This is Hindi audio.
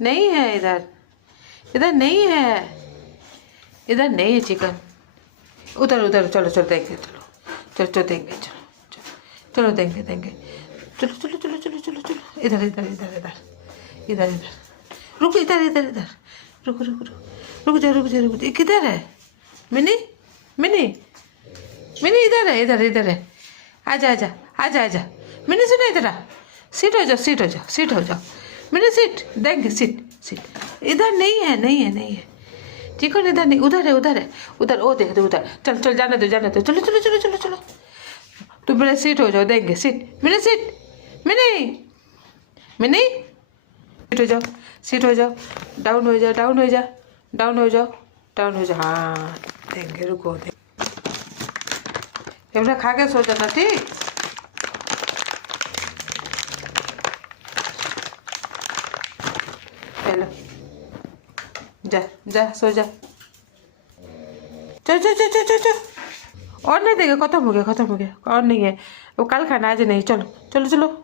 नहीं है इधर, इधर नहीं है, इधर नहीं है चिकन। उधर उधर चलो चलो देंगे, चलो चलो चलो देंगे, चलो चलो चलो देंगे देंगे, चलो चलो चलो चलो चलो चलो, इधर इधर इधर इधर इधर इधर, रुक इधर इधर इधर, रुक रुक रुक, रुक जा रुक जा रुक जा। किधर है मिनी? मिनी मिनी इधर है, इधर इधर है, आजा आजा आजा आजा। मिनी सुनो इधर आ, सीट हो जाओ सीट हो जाओ सीट हो जाओ। मिनी सीट देंगे, सीट सीट। इधर नहीं है नहीं है नहीं है चिकन, इधर नहीं, उधर है उधर है उधर, ओ देख दो उधर। चल चल जाने दो जाने दो, चलो चलो चलो चलो चलो। तुम मेरे सीट हो जाओ, देंगे seat. Mini seat, mini mini seat हो जाओ सीट हो जाओ, डाउन हो जाओ डाउन हो जाओ डाउन हो जाओ डाउन हो जाओ। हाँ देंगे, रुको दे, एवढा खा के सो जाना ठीक। चलो जा जा सो जा, चल चल चल चल चल चल। और नहीं देंगे, खत्म हो गया खत्म हो गया, और नहीं है वो, कल खाना आज नहीं। चलो चलो चलो।